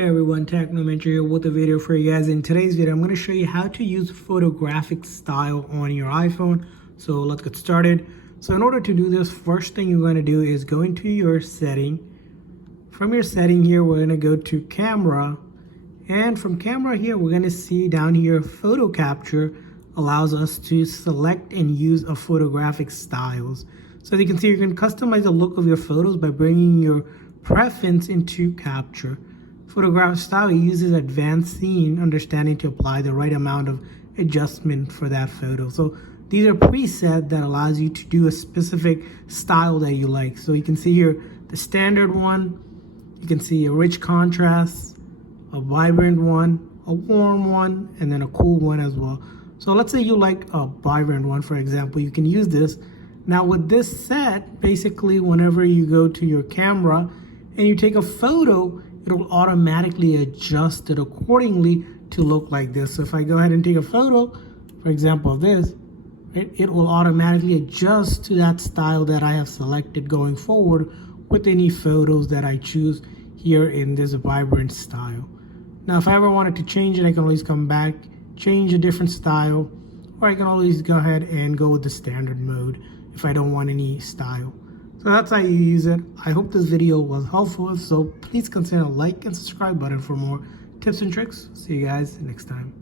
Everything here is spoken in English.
Hey everyone, Technomentary here with a video for you guys. In today's video, I'm going to show you how to use photographic style on your iPhone. So let's get started. So in order to do this, first thing you're going to do is go into your setting. From your setting here, we're going to go to camera. And from camera here, we're going to see down here, photo capture allows us to select and use a photographic styles. So as you can see, you can customize the look of your photos by bringing your preference into capture. Photographic style uses advanced scene understanding to apply the right amount of adjustment for that photo. So these are presets that allows you to do a specific style that you like. So you can see here the standard one, you can see a rich contrast, a vibrant one, a warm one, and then a cool one as well. So let's say you like a vibrant one, for example, you can use this. Now with this set, basically whenever you go to your camera and you take a photo, it will automatically adjust it accordingly to look like this. So if I go ahead and take a photo, for example, of this, right, it will automatically adjust to that style that I have selected going forward with any photos that I choose here in this vibrant style. Now, if I ever wanted to change it, I can always come back, change a different style, or I can always go ahead and go with the standard mode if I don't want any style. So that's how you use it. I hope this video was helpful. So please consider a like and subscribe button for more tips and tricks. See you guys next time.